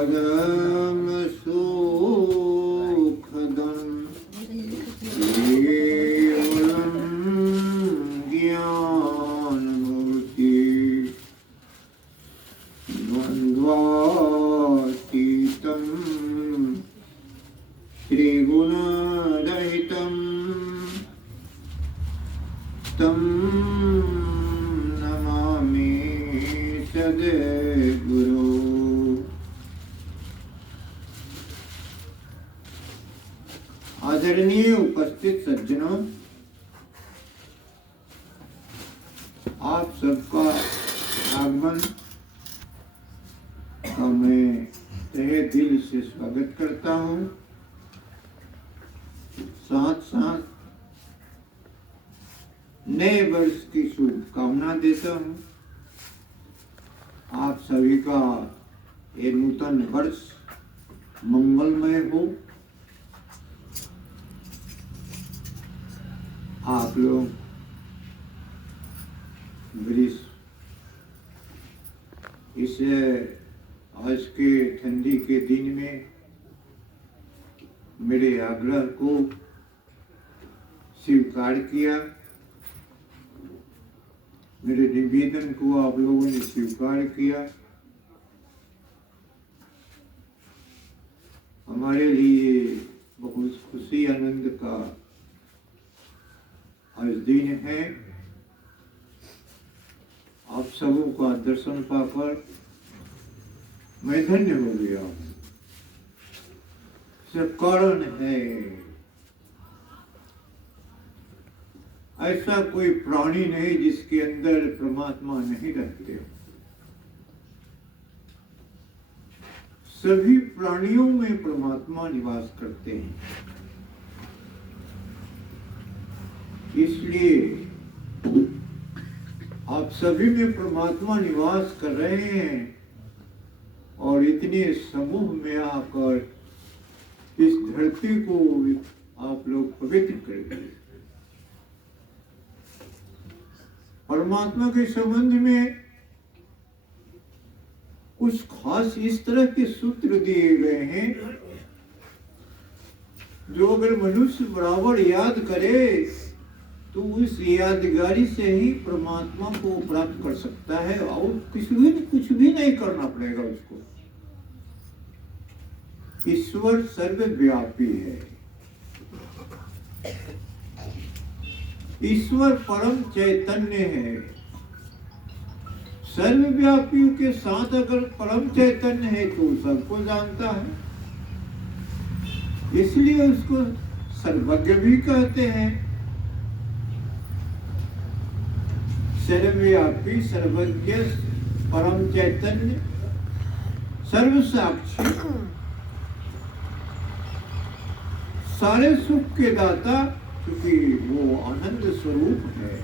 परम सुखदं केवलं ज्ञानमूर्ति द्वन्द्वातीतं त्रिगुणरहितं तं नमामि सद्गुरु। आदरणीय उपस्थित सज्जनों, आप सबका आगमन का मैं तहे दिल से स्वागत करता हूँ। साथ साथ नए वर्ष की शुभकामना देता हूँ। आप सभी का ये नूतन वर्ष मंगलमय हो। आप लोग इस आज के ठंडी के दिन में मेरे आग्रह को स्वीकार किया, मेरे निवेदन को आप लोगों ने स्वीकार किया। हमारे लिए बहुत खुशी आनंद का आज दिन है। आप सबों का दर्शन पाकर मैं धन्य हो गया। इसका कारण है, ऐसा कोई प्राणी नहीं जिसके अंदर परमात्मा नहीं रहते। सभी प्राणियों में परमात्मा निवास करते हैं। इसलिए आप सभी में परमात्मा निवास कर रहे हैं और इतने समूह में आकर इस धरती को आप लोग पवित्र करेंगे। परमात्मा के संबंध में कुछ खास इस तरह के सूत्र दिए गए हैं जो अगर मनुष्य बराबर याद करे तो उस यादगारी से ही परमात्मा को प्राप्त कर सकता है और कुछ भी नहीं करना पड़ेगा उसको। ईश्वर सर्वव्यापी है। ईश्वर परम चैतन्य है। सर्वव्यापी के साथ अगर परम चैतन्य है तो सबको जानता है, इसलिए उसको सर्वज्ञ भी कहते हैं। सर्वव्यापी, सर्वज्ञ, परम चैतन्य, सर्वसाक्षी, सारे सुख के दाता, क्योंकि वो आनंद स्वरूप है।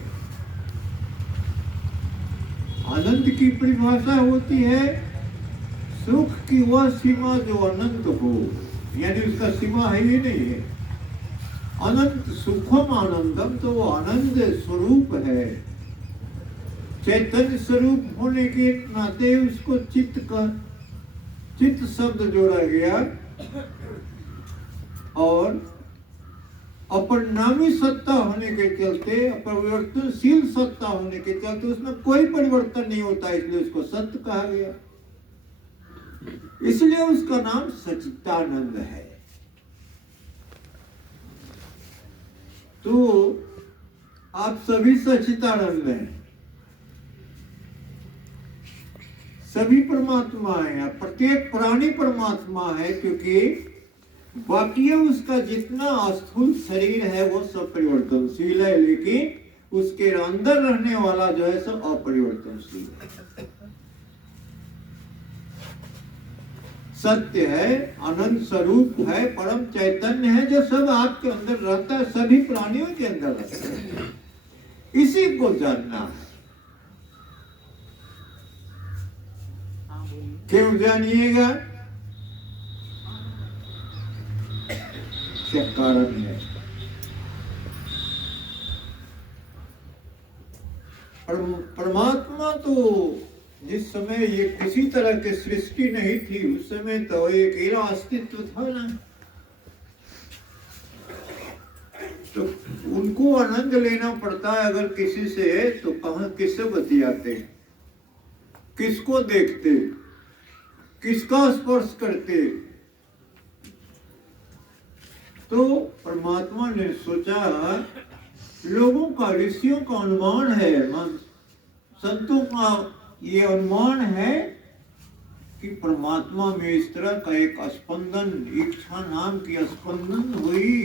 आनंद की परिभाषा होती है सुख की वह सीमा जो अनंत हो, यानी उसका सीमा है ही नहीं है। अनंत सुखम आनंदम, तो वो आनंद स्वरूप है। चैतन्य स्वरूप होने के नाते उसको चित्त शब्द जोड़ा गया और अपरिणामी सत्ता होने के चलते, अपरिवर्तनशील सत्ता होने के चलते उसमें कोई परिवर्तन नहीं होता, इसलिए उसको सत्य कहा गया। इसलिए उसका नाम सच्चिदानंद है। तो आप सभी सच्चिदानंद हैं, सभी परमात्मा है। प्रत्येक प्राणी परमात्मा है, क्योंकि बाकी उसका जितना स्थूल शरीर है वो सब परिवर्तनशील है, लेकिन उसके अंदर रहने वाला जो है सब अपरिवर्तनशील है। सत्य है, अनंत स्वरूप है, परम चैतन्य है, जो सब आपके अंदर रहता है, सभी प्राणियों के अंदर रहता है। इसी को जानना है। क्यों जानिएगा? क्या कारण है? परमात्मा तो जिस समय ये किसी तरह की सृष्टि नहीं थी, उस समय तो एक अकेला अस्तित्व था ना। तो उनको आनंद लेना पड़ता है अगर किसी से, तो कहाँ किससे बतियाते, किसको देखते, किसका स्पर्श करते। तो परमात्मा ने सोचा, लोगों का, ऋषियों का अनुमान है, संतों का ये अनुमान है कि परमात्मा में इस तरह का एक स्पंदन, इच्छा नाम की स्पंदन हुई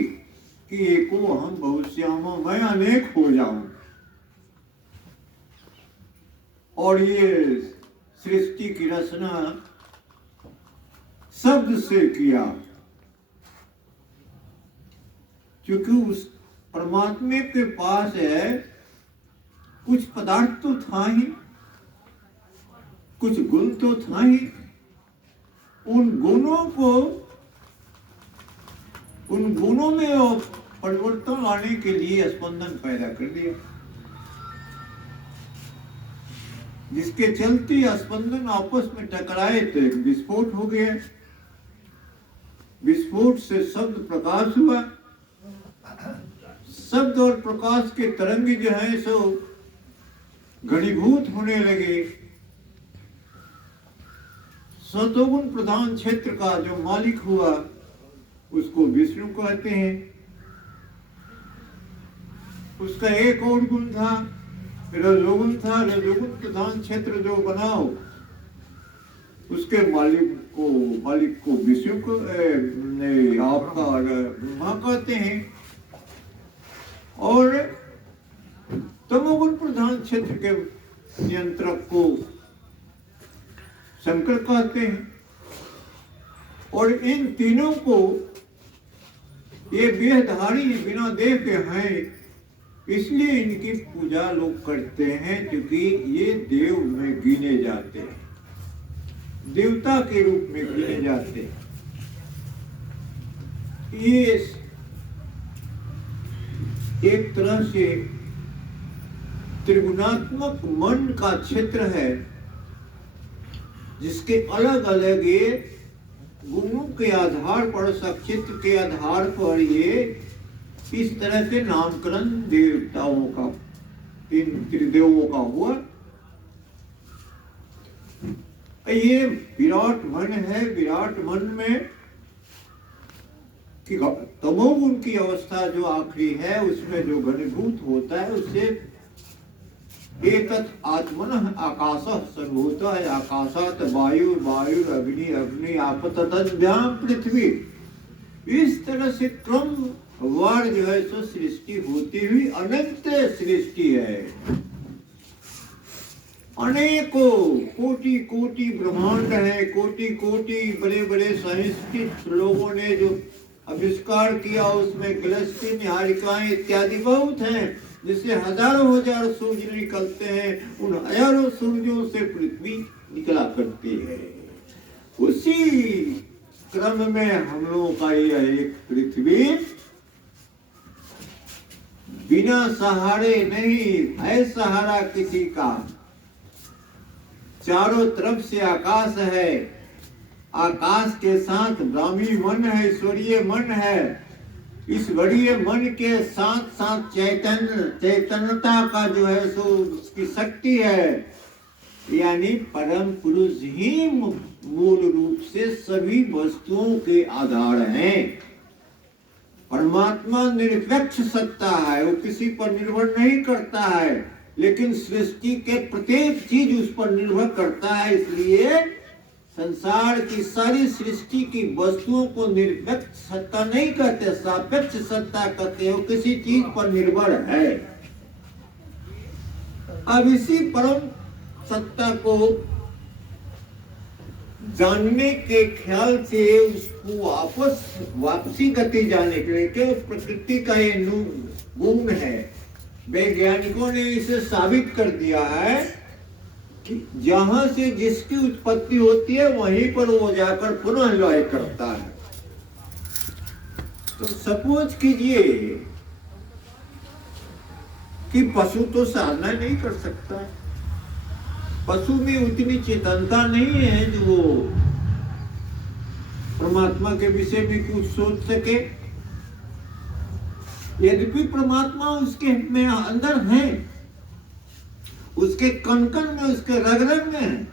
कि एको हम बहुश्यामा, मैं अनेक हो जाऊं। और ये सृष्टि की रचना शब्द से किया, क्योंकि उस परमात्मा के पास है कुछ पदार्थ तो था ही, कुछ गुण तो था ही। उन गुणों में परिवर्तन लाने के लिए स्पंदन पैदा कर दिया, जिसके चलते स्पंदन आपस में टकराए तो एक विस्फोट हो गया। विस्फोट से शब्द प्रकाश हुआ। शब्द और प्रकाश के तरंग जो है सो घनीभूत होने लगे। सतोगुण प्रधान क्षेत्र का जो मालिक हुआ उसको विष्णु कहते हैं। उसका एक और गुण था, रजोगुण था। रजोगुण प्रधान क्षेत्र जो बनाओ, उसके मालिक को विष्णु को आपका ब्रह्मा कहते हैं। और तमोगुण प्रधान क्षेत्र के नियंत्रक को शंकर कहते हैं। और इन तीनों को ये देहधारी बिना देह के हैं, इसलिए इनकी पूजा लोग करते हैं, क्योंकि ये देव में गिने जाते हैं, देवता के रूप में गिने जाते हैं। ये एक तरह से त्रिगुणात्मक मन का क्षेत्र है, जिसके अलग अलग ये गुणों के आधार पर, सचित्र के आधार पर ये इस तरह के नामकरण देवताओं का, इन त्रिदेवों का हुआ। ये विराट मन है। विराट मन में कि तमोगुण की अवस्था जो आखिरी है, उसमें जो घनीभूत होता है, उससे एतत् आत्मनः आकाशः संभूतः है। आकाशात् वायु, वायु अग्नि, अग्नि आप तद्भ्याम पृथ्वी। इस तरह से क्रम वार जो है सो सृष्टि होती हुई अनंत सृष्टि है। अनेकों कोटि कोटि ब्रह्मांड है, कोटि कोटि बड़े बड़े साइंटिस्ट लोगों ने जो आविष्कार किया, उसमें गैलेक्सी, निहारिकाएं इत्यादि बहुत हैं, जिससे हजारों हजार सूर्य निकलते हैं। उन हजारों सूर्यों से पृथ्वी निकला करती है। उसी क्रम में हम लोगों का यह एक पृथ्वी बिना सहारे नहीं है, सहारा किसी का। चारों तरफ से आकाश है, आकाश के साथ ब्राह्मी मन है, ईश्वरीय मन है। ईश्वरीय मन के साथ साथ चैतन्यता का जो है सो उसकी शक्ति है, यानी परम पुरुष ही मूल रूप से सभी वस्तुओं के आधार हैं। परमात्मा निरपेक्ष सत्ता है, वो किसी पर निर्भर नहीं करता है, लेकिन सृष्टि के प्रत्येक चीज उस पर निर्भर करता है। इसलिए संसार की सारी सृष्टि की वस्तुओं को निरपेक्ष सत्ता नहीं कहते, सापेक्ष सत्ता कहते हो, किसी चीज पर निर्भर है। अब इसी परम सत्ता को जानने के ख्याल से उसको वापसी गति जाने के लिए, क्यों प्रकृति का ये गुण है। वैज्ञानिकों ने इसे साबित कर दिया है कि जहां से जिसकी उत्पत्ति होती है वहीं पर वो जाकर पुनः लय करता है। तो सपोज कीजिए कि पशु तो साधना नहीं कर सकता, पशु में उतनी चेतनता नहीं है जो वो परमात्मा के विषय में कुछ सोच सके। यद्यपि परमात्मा उसके में अंदर है, उसके कण कण में, उसके रग रग में है,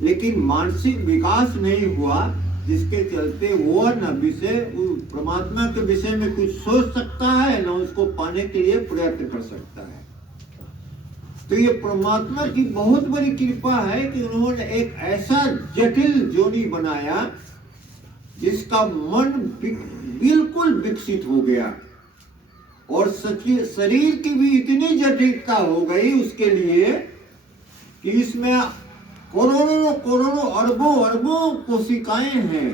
लेकिन मानसिक विकास नहीं हुआ, जिसके चलते वो न विषय परमात्मा के विषय में कुछ सोच सकता है, न उसको पाने के लिए प्रयत्न कर सकता है। तो ये परमात्मा की बहुत बड़ी कृपा है कि उन्होंने एक ऐसा जटिल जोड़ी बनाया जिसका मन बिल्कुल विकसित हो गया, और शरीर की भी इतनी जटिलता हो गई उसके लिए कि इसमें करोड़ों करोड़ों अरबों अरबों कोशिकाएं हैं।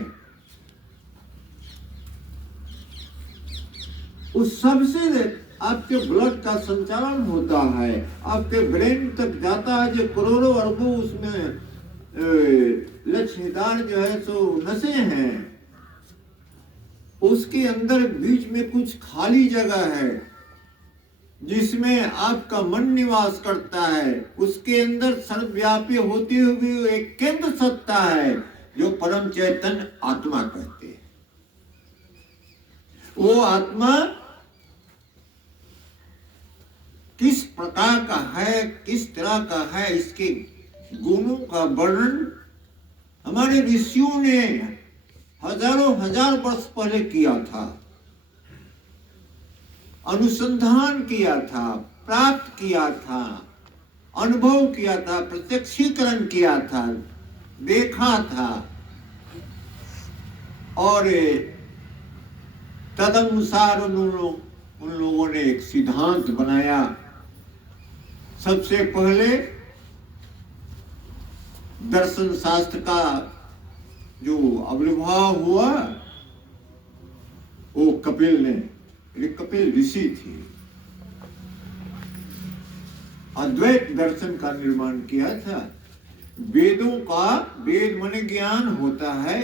उस सबसे आपके ब्लड का संचालन होता है, आपके ब्रेन तक जाता है, जो करोड़ों अरबों उसमें लच्छेदार जो है सो नसें हैं। उसके अंदर बीच में कुछ खाली जगह है जिसमें आपका मन निवास करता है। उसके अंदर सर्वव्यापी होते हुए एक केंद्र सत्ता है जो परम चैतन्य आत्मा कहते हैं। वो आत्मा किस प्रकार का है, किस तरह का है, इसके गुणों का वर्णन हमारे ऋषियों ने हजारों हजार वर्ष पहले किया था, अनुसंधान किया था, प्राप्त किया था, अनुभव किया था, प्रत्यक्षीकरण किया था, देखा था, और तदनुसार उन लोगों ने एक सिद्धांत बनाया। सबसे पहले दर्शन शास्त्र का जो आविर्भाव हुआ वो कपिल ऋषि थी, अद्वैत दर्शन का निर्माण किया था। वेदों का, वेद माने ज्ञान होता है,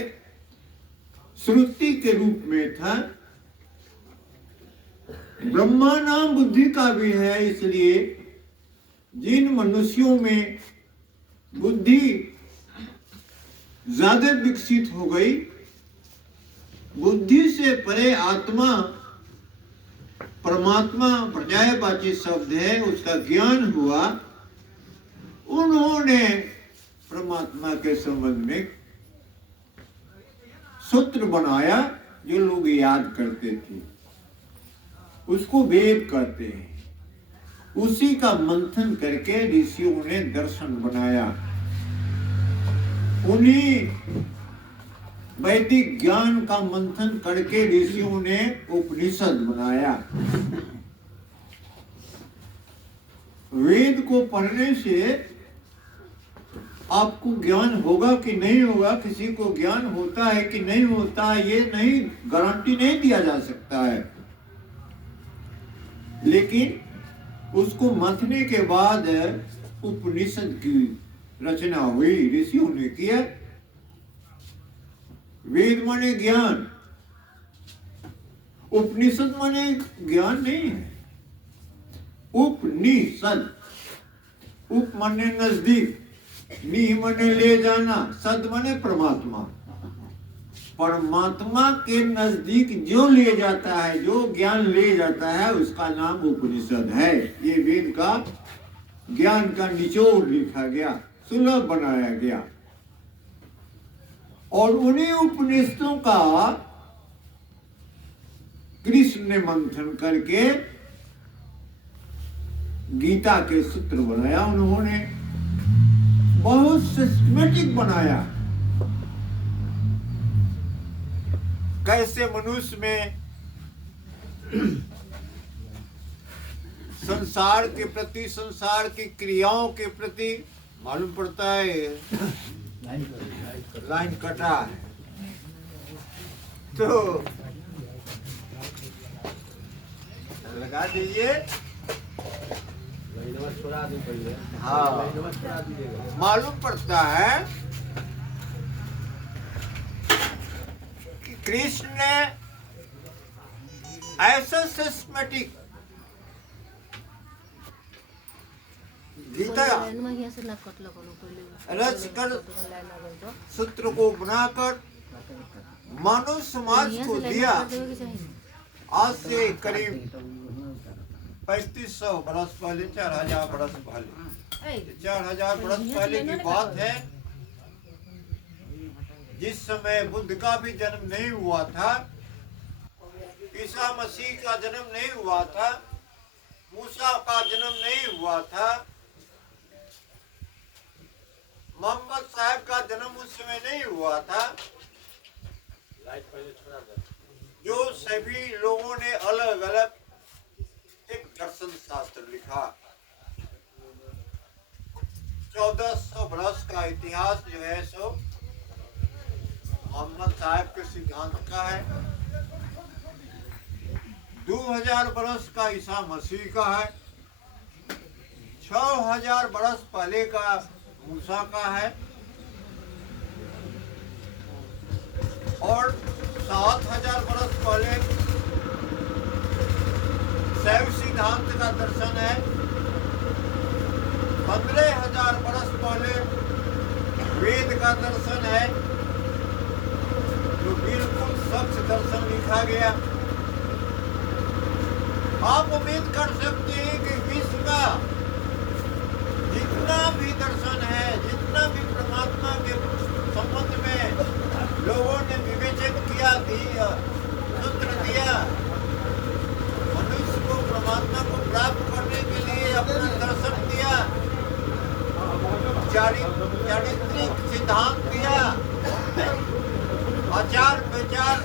श्रुति के रूप में था। ब्रह्मा नाम बुद्धि का भी है, इसलिए जिन मनुष्यों में बुद्धि ज्यादा विकसित हो गई, बुद्धि से परे आत्मा परमात्मा पर्यायवाची शब्द है, उसका ज्ञान हुआ, उन्होंने परमात्मा के संबंध में सूत्र बनाया जो लोग याद करते थे, उसको वेद कहते हैं। उसी का मंथन करके ऋषियों ने दर्शन बनाया। उन्हीं वैदिक ज्ञान का मंथन करके ऋषियों ने उपनिषद बनाया। वेद को पढ़ने से आपको ज्ञान होगा कि नहीं होगा, किसी को ज्ञान होता है कि नहीं होता है, ये नहीं गारंटी नहीं दिया जा सकता है, लेकिन उसको मथने के बाद उपनिषद की रचना हुई, ऋषियों ने किया। वेद माने ज्ञान, उपनिषद माने ज्ञान नहीं है। उपनिषद, उप माने नजदीक, नि माने ले जाना, सद माने परमात्मा। परमात्मा के नजदीक जो ले जाता है, जो ज्ञान ले जाता है, उसका नाम उपनिषद है। ये वेद का ज्ञान का निचोड़ लिखा गया, सुलभ बनाया गया, और उन्हीं उपनिषदों का कृष्ण ने मंथन करके गीता के सूत्र बनाया। उन्होंने बहुत सिस्टमेटिक बनाया, कैसे मनुष्य में संसार के प्रति, संसार की क्रियाओं के प्रति, मालूम पड़ता है लाइन कटा है तो लगा दीजिए। हाँ, मालूम पड़ता है कि कृष्ण ने ऐसा सिस्टमेटिक गीता रच कर सूत्र को बनाकर मानव समाज को दिया। आज से करीब 3500 बरस पहले, 4000 बरस पहले, 4000 बरस पहले की बात है, जिस समय बुद्ध का भी जन्म नहीं हुआ था, ईसा मसीह का जन्म नहीं हुआ था, मूसा का जन्म नहीं हुआ था, मोहम्मद साहब का जन्म उस समय नहीं हुआ था। जो सभी लोगों ने अलग अलग एक दर्शन शास्त्र लिखा। 1400 बरस का इतिहास जो है सो मोहम्मद साहब के सिद्धांत का है। 2000 बरस का ईसा मसीह का है। 6000 बरस पहले का मूसा का है और 7000 बरस पहले शैव सिद्धांत का दर्शन है। 15000 बरस पहले वेद का दर्शन है, जो बिल्कुल सच दर्शन लिखा गया। आप उम्मीद कर सकते हैं कि विश्व का जितना भी दर्शन है, जितना भी परमात्मा के संबंध में लोगों ने विवेचन किया, सूत्र दिया, मनुष्य को परमात्मा को प्राप्त करने के लिए अपना दर्शन दिया, चारित्रिक सिद्धांत दिया, आचार विचार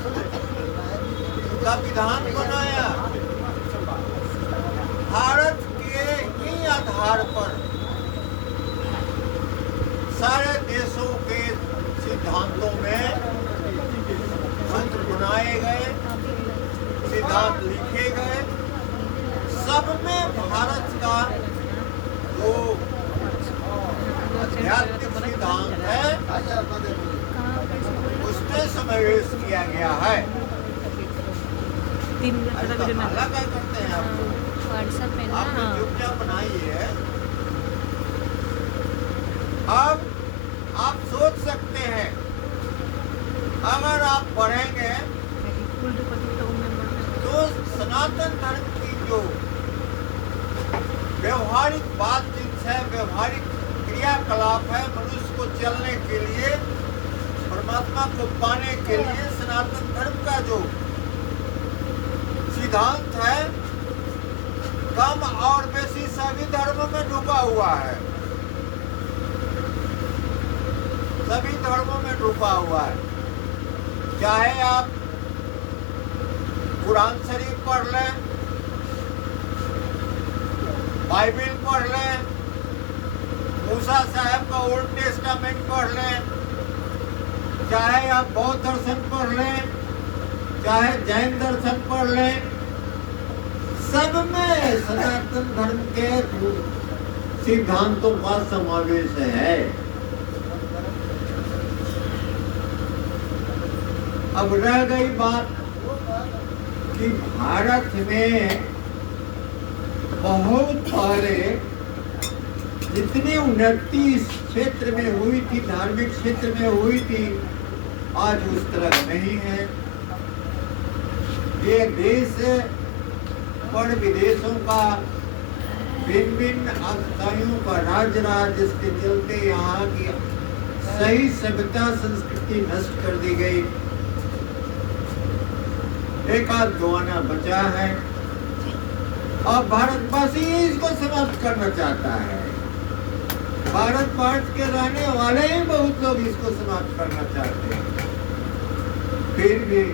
का विधान बनाया। भारत के ही आधार पर सारे देशों के सिद्धांतों में सूत्र बनाए गए, सिद्धांत लिखे गए। सब में भारत का जो आध्यात्मिक सिद्धांत है उसमें समावेश किया गया है। क्या करते हैं आप चुपचाप बनाइए। अब आप सोच सकते हैं, अगर आप पढ़ेंगे तो सनातन धर्म की जो व्यवहारिक बातचीत है, व्यवहारिक क्रियाकलाप है, मनुष्य को चलने के लिए, परमात्मा को पाने के लिए सनातन धर्म का जो सिद्धांत है, कम और बेसी सभी धर्मों में डूबा हुआ है। सभी धर्मों में डूबा हुआ है। चाहे आप कुरान शरीफ पढ़ लें, बाइबिल पढ़ लें, मूसा साहब का ओल्ड टेस्टामेंट पढ़ लें, चाहे आप बौद्ध दर्शन पढ़ लें, चाहे जैन दर्शन पढ़ लें, सब में सनातन धर्म के सिद्धांतों का समावेश है। अब रह गई बात कि भारत में बहुत पहले जितनी उन्नति इस क्षेत्र में हुई थी, धार्मिक क्षेत्र में हुई थी, आज उस तरह नहीं है। ये देश पर विदेशों का भिन्न भिन्न आस्थाइयों का राज जिसके चलते यहाँ की सही सभ्यता संस्कृति नष्ट कर दी गई। एक आध गवाना बचा है और भारतवासी इसको समाप्त करना चाहता है। भारत के रहने वाले ही बहुत लोग इसको समाप्त करना चाहते हैं। फिर भी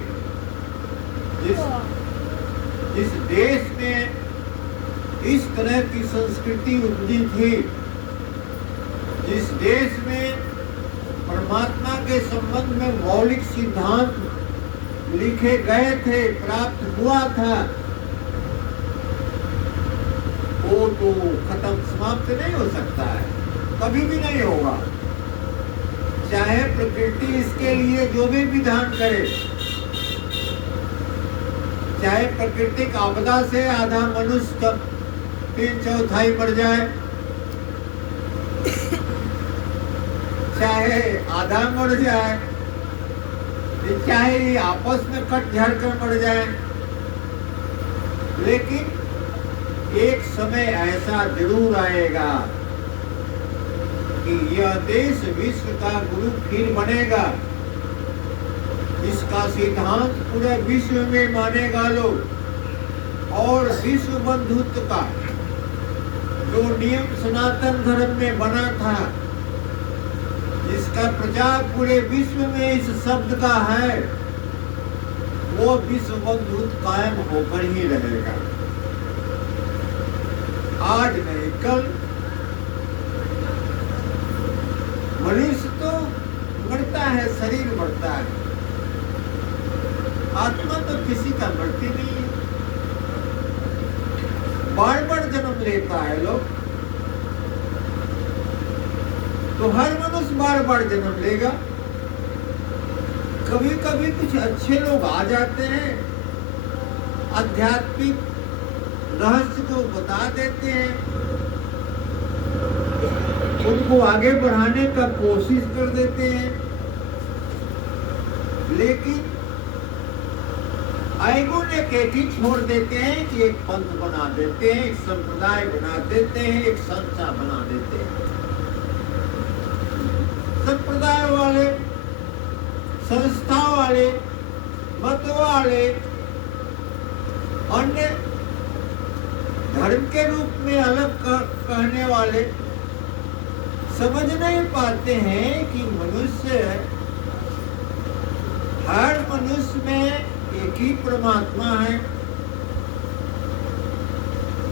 जिस देश में इस तरह की संस्कृति उपजी थी, जिस देश में परमात्मा के संबंध में मौलिक सिद्धांत लिखे गए थे, प्राप्त हुआ था, वो तो खत्म समाप्त नहीं हो सकता है, कभी भी नहीं होगा। चाहे प्रकृति इसके लिए जो भी विधान करे, चाहे प्राकृतिक आपदा से आधा मनुष्य 3/4 मर जाए, चाहे आधा मर जाए, चाहे आपस में कट झड़ कर मर जाए, लेकिन एक समय ऐसा जरूर आएगा कि यह देश विश्व का गुरु फिर बनेगा। इसका सिद्धांत पूरे विश्व में मानेगा लोग। और विश्व बंधुत्व का जो नियम सनातन धर्म में बना था, जिसका प्रचार पूरे विश्व में इस शब्द का है, वो विश्व बंधुत्व कायम होकर ही रहेगा। आज नहीं कल मनुष्य तो मरता है, शरीर मरता है, आत्मा तो किसी का मरती नहीं है। बार बार जन्म लेता है लोग, तो हर मनुष्य बार बार जन्म लेगा। कभी कभी कुछ अच्छे लोग आ जाते हैं, आध्यात्मिक रहस्य को बता देते हैं, उनको आगे बढ़ाने का कोशिश कर देते हैं, लेकिन आएगो ने एक ही छोड़ देते हैं कि एक पंथ बना देते हैं, एक संप्रदाय बना देते हैं, एक संस्था बना देते हैं। संप्रदाय वाले, संस्था वाले, मत वाले, अन्य धर्म के रूप में अलग कहने वाले समझ नहीं पाते हैं कि मनुष्य, हर मनुष्य में एक ही परमात्मा है।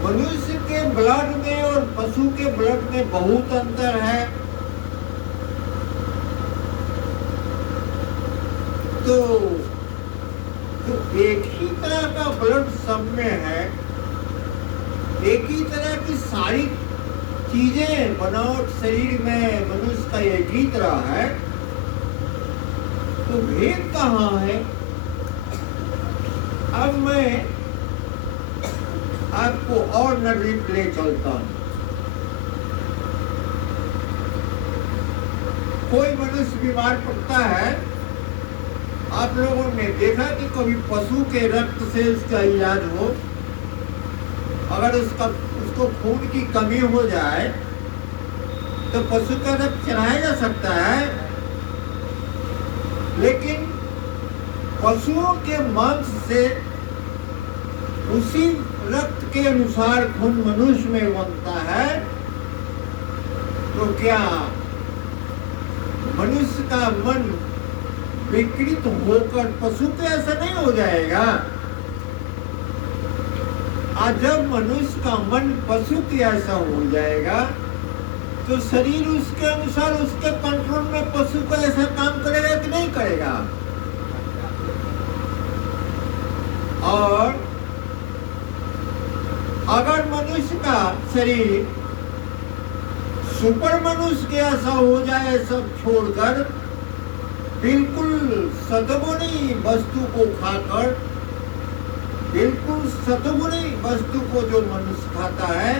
मनुष्य के ब्लड में और पशु के ब्लड में बहुत अंतर है। तो एक ही तरह का ब्लड सब में है, एक ही तरह की सारी चीजें बनावट शरीर में मनुष्य का एक ही तरह है, तो भेद कहाँ है? अब मैं आपको और नजदीक ले चलता हूं। कोई मनुष्य बीमार पड़ता है, आप लोगों ने देखा कि कभी पशु के रक्त से उसका इलाज हो, अगर उसको खून की कमी हो जाए तो पशु का रक्त चढ़ाया जा सकता है, लेकिन पशुओं के मांस से उसी रक्त के अनुसार खून मनुष्य में बनता है, तो क्या मनुष्य का मन विकृत होकर पशु के ऐसा नहीं हो जाएगा? आज जब मनुष्य का मन पशु के ऐसा हो जाएगा, तो शरीर उसके अनुसार, उसके कंट्रोल में पशु का ऐसा काम करेगा कि नहीं करेगा? और अगर मनुष्य का शरीर सुपर मनुष्य के ऐसा हो जाए, सब छोड़कर बिल्कुल सद्गुणी वस्तु को खाकर, बिल्कुल सद्गुणी वस्तु को जो मनुष्य खाता है,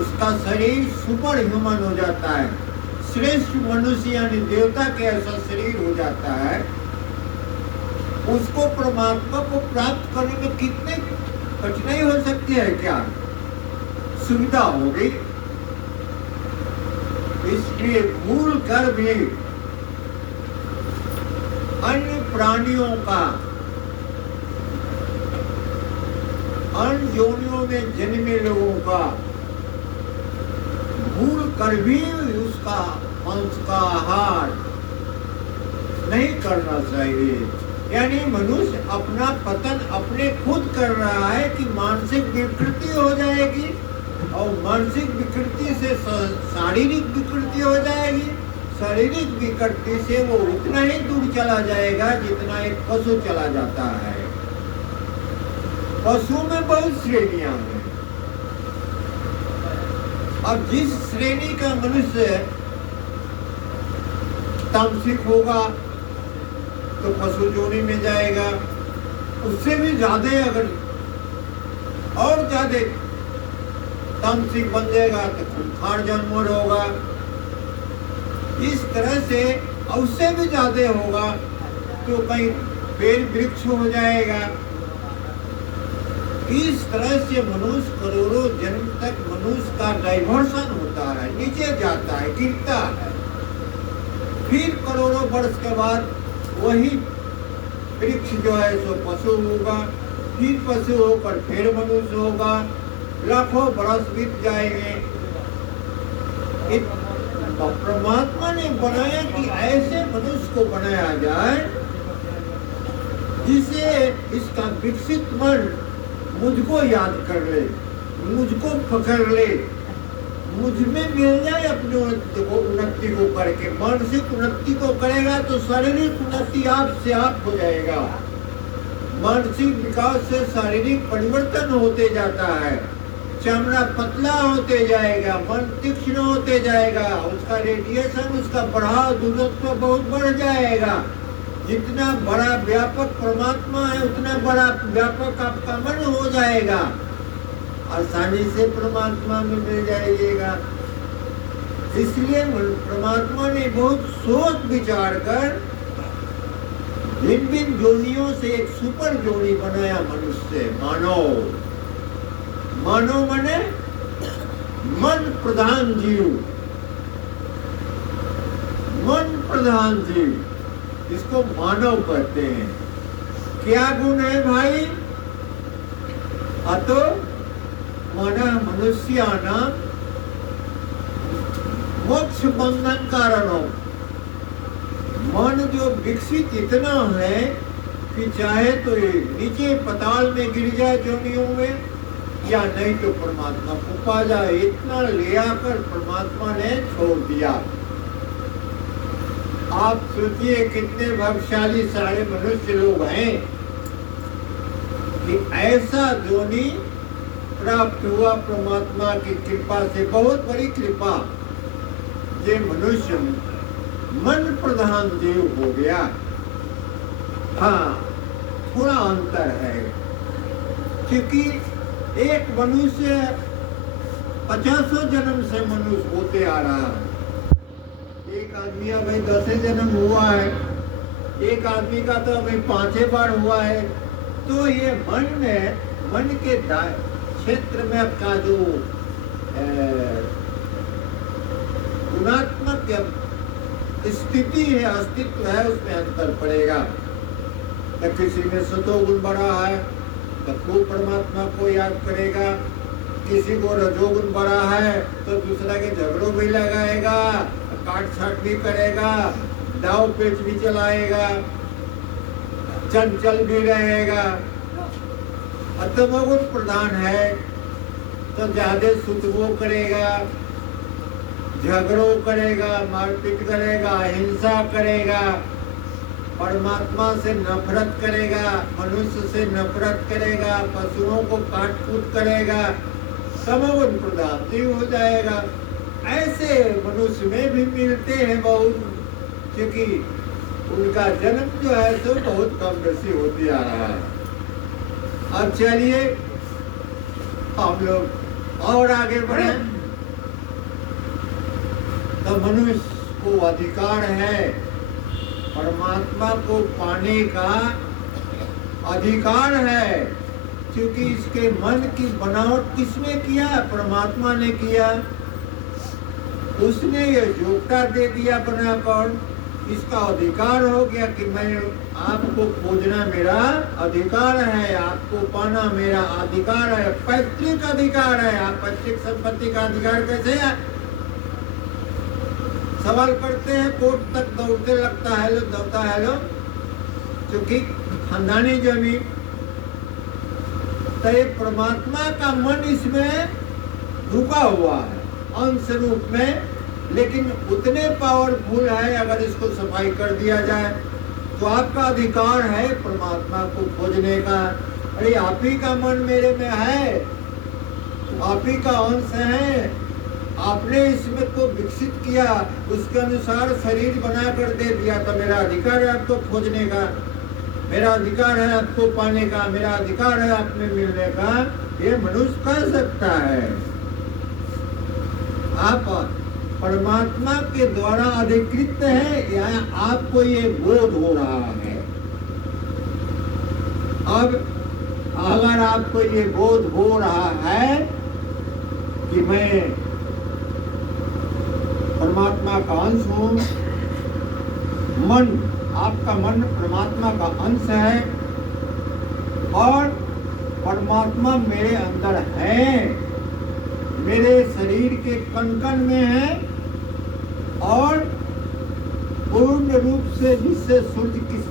उसका शरीर सुपर ह्यूमन हो जाता है, श्रेष्ठ मनुष्य यानी देवता के ऐसा शरीर हो जाता है। उसको परमात्मा को प्राप्त करने में कितने कठिनाई हो सकती है? क्या सुविधा हो गई? इसलिए भूल कर भी अन्य प्राणियों का, अन्य योनियों में जन्मे लोगों का भूल कर भी उसका मांस का आहार नहीं करना चाहिए। यानी मनुष्य अपना पतन अपने खुद कर रहा है कि मानसिक विकृति हो जाएगी, और मानसिक विकृति से शारीरिक विकृति हो जाएगी, शारीरिक विकृति से वो उतना ही दूर चला जाएगा जितना एक पशु चला जाता है। पशु में बहुत श्रेणियां हैं। अब जिस श्रेणी का मनुष्य तामसिक होगा तो पशु जोनी में जाएगा, उससे भी ज्यादा अगर और ज्यादा तामसिक बन जाएगा तो खूंखार जानवर होगा, इस तरह से उससे भी ज्यादा होगा तो कहीं पेड़ वृक्ष हो जाएगा। इस तरह से मनुष्य करोड़ों जन्म तक मनुष्य का डाइवर्सन होता है, नीचे जाता है, गिरता है। फिर करोड़ों वर्ष के बाद वही वृक्ष जो है सो पशु होगा, फिर पशु होकर फिर मनुष्य होगा, लाखों बरस बीत जाएंगे। परमात्मा ने बनाया कि ऐसे मनुष्य को बनाया जाए जिसे इसका विकसित मन मुझको याद कर ले, मुझको पकड़ ले, मुझ में मिल जाए अपनी उन्नति को करके। मानसिक उन्नति को करेगा तो शारीरिक उन्नति आप से आप हो जाएगा। मानसिक विकास से शारीरिक परिवर्तन होते जाता है, चमड़ा पतला होते जाएगा, मन तीक्ष्ण होते जाएगा, उसका रेडिएशन, उसका बढ़ाव दूरत्व बहुत बढ़ जाएगा। जितना बड़ा व्यापक परमात्मा है उतना बड़ा व्यापक आपका मन हो जाएगा, आसानी से परमात्मा में मिल जाइएगा। इसलिए परमात्मा ने बहुत सोच विचार कर भिन्न भिन्न जोड़ियों से एक सुपर जोड़ी बनाया मनुष्य, मानव। मानव माने मन प्रधान जीव, मन प्रधान जीव, इसको मानव कहते हैं। क्या गुण है भाई? अतो माना मनुष्याना मोक्ष बंधन कारणों। मन जो विकसित इतना है कि चाहे तो नीचे पताल में गिर जाए जोनियों में, या नहीं तो परमात्मा को पा जाए, इतना ले आकर परमात्मा ने छोड़ दिया। आप सोचिए कितने भाग्यशाली सारे मनुष्य लोग हैं कि ऐसा जोनी प्राप्त हुआ परमात्मा की कृपा से। बहुत बड़ी कृपा, ये मनुष्य मन प्रधान जीव हो गया। हाँ, थोड़ा अंतर है, क्योंकि एक मनुष्य 50 जन्म से मनुष्य होते आ रहा है। एक आदमी अभी 10 जन्म हुआ है, एक आदमी का तो अभी 5 बार हुआ है। तो ये मन में, मन के क्षेत्र में आपका जो गुणात्मक स्थिति है, अस्तित्व है, उसमें अंतर पड़ेगा। तो किसी में सतोगुण बड़ा है तो खूब परमात्मा को याद करेगा, किसी को रजोगुण बड़ा है तो दूसरा के झगड़ों भी लगाएगा, काट छाट भी करेगा, दाव पेच भी चलाएगा, चंचल भी रहेगा। तमोगुण प्रधान है तो ज्यादा सुतवो करेगा, झगड़ों करेगा, मारपीट करेगा, हिंसा करेगा, परमात्मा से नफरत करेगा, मनुष्य से नफरत करेगा, पशुओं को काट कूट करेगा, तमोगुण प्रधान जीव हो जाएगा। ऐसे मनुष्य में भी मिलते हैं बहुत, क्योंकि उनका जन्म जो है तो बहुत कम बेसी होती आ रहा है। अब चलिए हम लोग और आगे बढ़े। तो मनुष्य को अधिकार है, परमात्मा को पाने का अधिकार है, क्योंकि इसके मन की बनावट किसने किया? परमात्मा ने किया। उसने ये योग्यता दे दिया बनाकर, इसका अधिकार हो गया कि मैं आपको खोजना मेरा अधिकार है, आपको पाना मेरा अधिकार है, पैतृक अधिकार है। आप पैतृक संपत्ति का अधिकार कैसे है? सवाल करते हैं, कोर्ट तक दौड़ते लगता है लोग, दौड़ता है लोग, क्योंकि खानदानी जमीन। तो ये परमात्मा का मन इसमें रुका हुआ है अंश रूप में, लेकिन उतने पावरफुल है, अगर इसको सफाई कर दिया जाए तो आपका अधिकार है परमात्मा को खोजने का। अरे आप ही का मन मेरे में है, आप ही का अंश है, आपने इसमें को विकसित किया, उसके अनुसार शरीर बना कर दे दिया, तो मेरा अधिकार है आपको खोजने का, मेरा अधिकार है आपको पाने का, मेरा अधिकार है आप में मिलने का। ये मनुष्य कह सकता है। आप परमात्मा के द्वारा अधिकृत है या आपको ये बोध हो रहा है? अब अगर आपको ये बोध हो रहा है कि मैं परमात्मा का अंश हूँ, मन, आपका मन परमात्मा का अंश है और परमात्मा मेरे अंदर है, मेरे शरीर के कण-कण में है और पूर्ण रूप से जिससे सूर्य की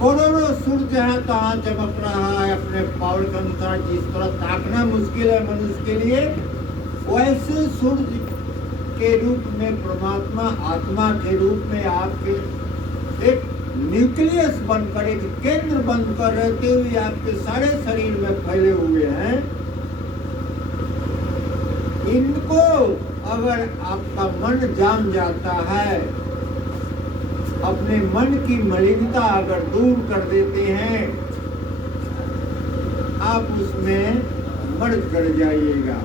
करोड़ों सूर्य जहाँ तहाँ चमक रहा है अपने पावर के अनुसार, जिस तरह ताकना मुश्किल है मनुष्य के लिए, वैसे सूर्य के रूप में परमात्मा आत्मा के रूप में आपके एक न्यूक्लियस बनकर, एक केंद्र बनकर रहते हुए आपके सारे शरीर में फैले हुए हैं। इनको अगर आपका मन जान जाता है, अपने मन की मलिनता अगर दूर कर देते हैं, आप उसमें मर्ज कर जाइएगा।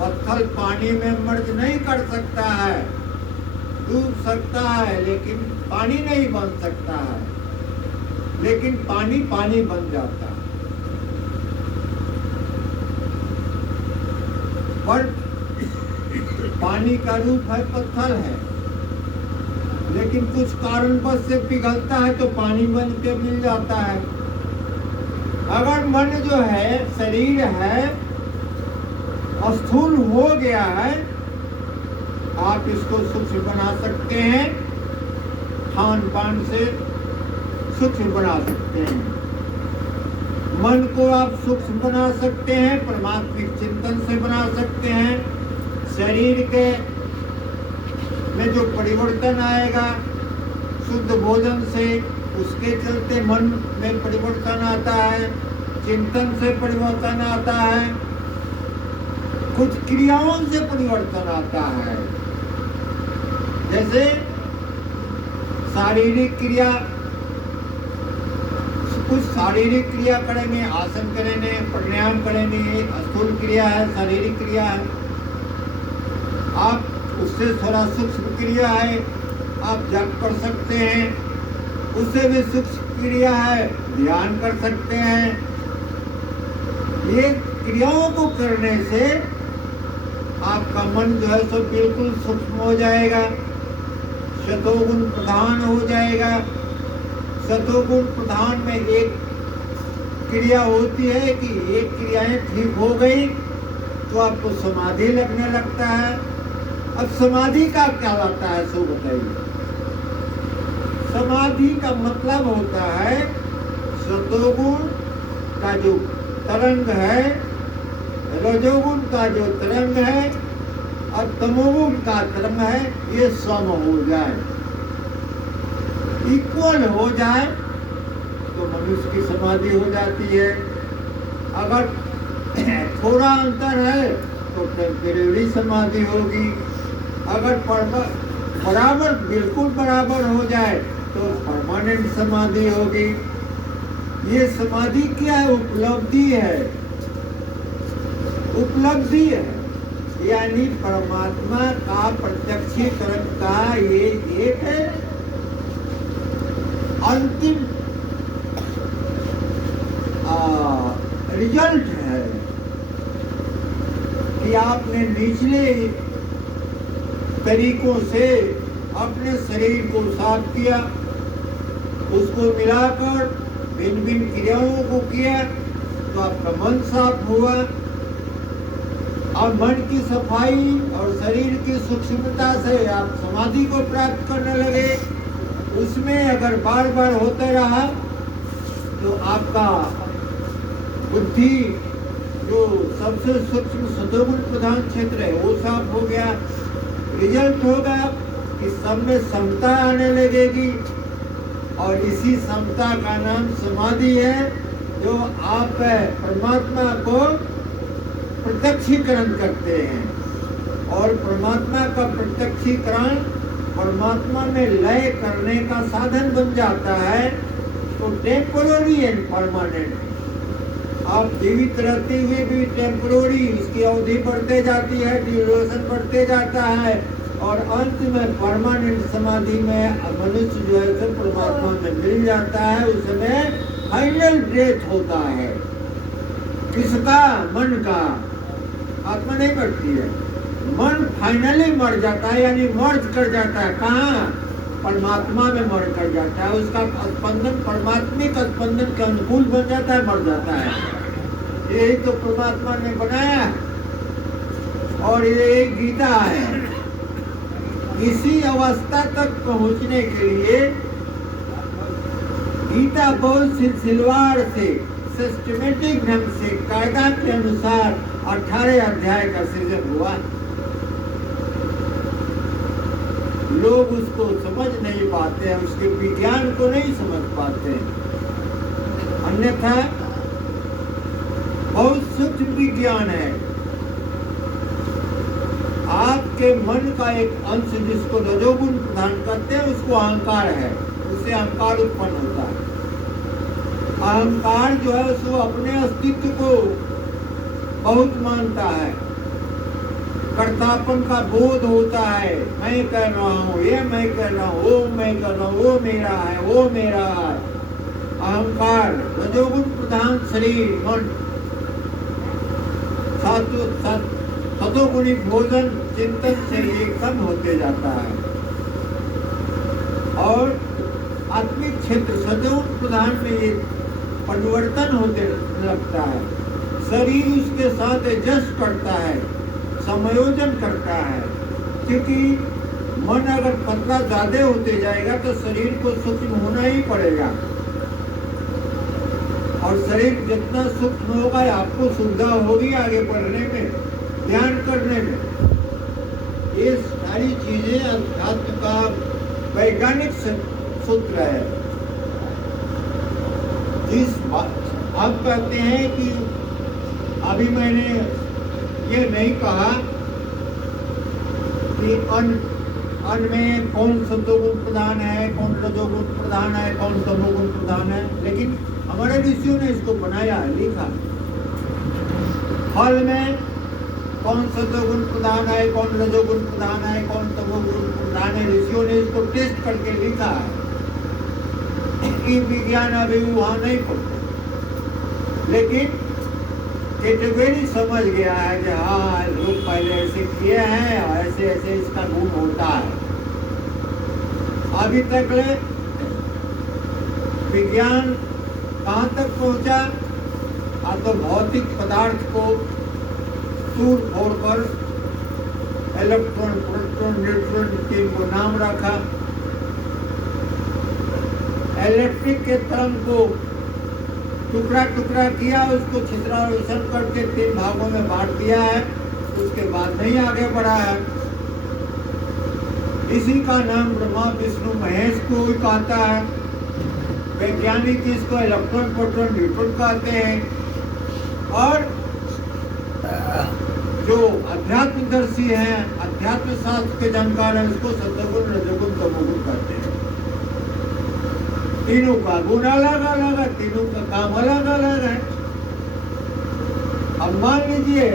पत्थर पानी में मर्ज नहीं कर सकता है, डूब सकता है लेकिन पानी नहीं बन सकता है, लेकिन पानी पानी बन जाता है। पर पानी का रूप है, पत्थर है, लेकिन कुछ कारणवश से पिघलता है तो पानी बन के मिल जाता है। अगर मन जो है, शरीर है, स्थूल हो गया है, आप इसको सूक्ष्म बना सकते हैं, खान पान से सूक्ष्म बना सकते हैं। मन को आप सूक्ष्म बना सकते हैं, परमात्मिक चिंतन से बना सकते हैं। शरीर के में जो परिवर्तन आएगा शुद्ध भोजन से, उसके चलते मन में परिवर्तन आता है, चिंतन से परिवर्तन आता है, कुछ क्रियाओं से परिवर्तन आता है। जैसे शारीरिक क्रिया, कुछ शारीरिक क्रिया करेंगे, आसन करेंगे, प्राणायाम करेंगे, स्थूल क्रिया है, शारीरिक क्रिया है। आप उससे थोड़ा सूक्ष्म क्रिया है, आप जप कर सकते हैं, उससे भी सूक्ष्म क्रिया है, ध्यान कर सकते हैं। ये क्रियाओं को करने से आपका मन जो है सो बिल्कुल सूक्ष्म हो जाएगा, शतोगुण प्रधान हो जाएगा। शतोगुण प्रधान में एक क्रिया होती है कि एक क्रियाएं ठीक हो गई तो आपको समाधि लगने लगता है। अब समाधि का क्या लगता है सो बताइए। समाधि का मतलब होता है सतोगुण का जो तरंग है, रजोगुण का जो तरंग है और तमोगुण का तरंग है, ये सम हो जाए, इक्वल हो जाए तो मनुष्य की समाधि हो जाती है। अगर थोड़ा अंतर है तो टेम्परेरी समाधि होगी। अगर बराबर, बिल्कुल बराबर हो जाए तो परमानेंट समाधि होगी। ये समाधि क्या है? उपलब्धि है, उपलब्धि है, यानी परमात्मा का प्रत्यक्षीकरण का ये एक है अंतिम रिजल्ट है कि आपने निचले तरीकों से अपने शरीर को साफ किया, उसको मिलाकर भिन्न भिन्न क्रियाओं को किया तो आपका मन साफ हुआ और मन की सफाई और शरीर की सूक्ष्मता से आप समाधि को प्राप्त करने लगे। उसमें अगर बार बार होते रहा तो आपका बुद्धि जो सबसे सूक्ष्म सतोगुण प्रधान क्षेत्र है वो साफ हो गया। रिजल्ट होगा कि सब में समता आने लगेगी और इसी समता का नाम समाधि है, जो आप परमात्मा को प्रत्यक्षीकरण करते हैं। और परमात्मा का प्रत्यक्षीकरण परमात्मा में लय करने का साधन बन जाता है। तो टेम्पोररी एंड परमानेंट आप जीवित रहते हुए भी टेम्पोररी इसकी अवधि बढ़ते जाती है, ड्यूरेशन बढ़ते जाता है, और अंत में परमानेंट समाधि में मनुष्य जो है सब परमात्मा में मिल जाता है। उसमें फाइनल डेथ होता है। किसका? मन का। आत्मा नहीं मरती है, मन फाइनली मर जाता है, यानी मर्ज कर जाता है। कहाँ? परमात्मा में मर कर जाता है। उसका स्पंदन परमात्मिक स्पंदन के अनुकूल बन जाता है, मर जाता है। यही तो परमात्मा ने बनाया और ये एक गीता है। इसी अवस्था तक पहुंचने के लिए गीता बहुत सिलसिलेवार से सिस्टमेटिक ढंग से कायदा के अनुसार 18 अध्याय का सृजन हुआ। लोग उसको समझ नहीं पाते हैं, उसके विज्ञान को नहीं समझ पाते हैं। अन्यथा बहुत सूक्ष्म विज्ञान है। आपके मन का एक अंश जिसको रजोगुण प्रदान करते हैं उसको अहंकार है, उससे अहंकार उत्पन्न होता है। अहंकार जो है उसको अपने अस्तित्व को बहुत मानता है, कर्तापन का बोध होता है। मैं कर रहा हूँ, ये मैं कर रहा हूँ, वो मैं कर रहा हूँ, वो मेरा है, वो मेरा है। अहंकार रजोगुण प्रधान शरीर मन, सतोगुणी भोजन चिंतन से एक सम होते जाता है, और आत्मिक क्षेत्र सतोगुण प्रधान में ये परिवर्तन होते लगता है। शरीर उसके साथ एडजस्ट करता है, समायोजन करता है, क्योंकि मन अगर पतला ज्यादा होते जाएगा तो शरीर को सूक्ष्म होना ही पड़ेगा, और शरीर जितना सूक्ष्म होगा आपको सुविधा होगी आगे बढ़ने में, ध्यान करने में। ये सारी चीजें अध्यात्म का वैज्ञानिक सूत्र है। जिस आप कहते हैं कि अभी मैंने ये नहीं कहा कि अन्न में कौन सत्वगुण प्रधान है, कौन रजोगुण प्रधान है, कौन तमोगुण प्रधान है, लेकिन हमारे ऋषियों ने इसको बनाया है, लिखा। फल में कौन सत्वगुण प्रधान है, कौन रजोगुण प्रधान है, कौन तमोगुण प्रधान है, ऋषियों ने इसको टेस्ट करके लिखा है। कि विज्ञान अभी वहां नहीं पढ़ते, लेकिन कैटेगरी समझ गया है कि हाँ लोग पहले ऐसे किए हैं और ऐसे ऐसे इसका गुण होता है। अभी तक ले विज्ञान कहाँ तक पहुंचा? तो भौतिक पदार्थ को तोड़ फोड़ कर इलेक्ट्रॉन, प्रोटॉन, न्यूट्रॉन तीन को नाम रखा। इलेक्ट्रिक के तरंग को टुकड़ा टुकड़ा किया, उसको छिद्रावशन करके 3 भागों में बांट दिया है, उसके बाद नहीं आगे बढ़ा है। इसी का नाम ब्रह्मा विष्णु महेश को भी कहता है। वैज्ञानिक इसको इलेक्ट्रॉन, प्रोटॉन, न्यूट्रॉन कहते हैं, और जो अध्यात्मदर्शी हैं, अध्यात्म शास्त्र के जानकार हैं, उसको सत्वगुण, रजोगुण, तमोगुण कहते हैं। तीनों का गुण अलग अलग है, तीनों का काम अलग अलग है। अब मान लीजिए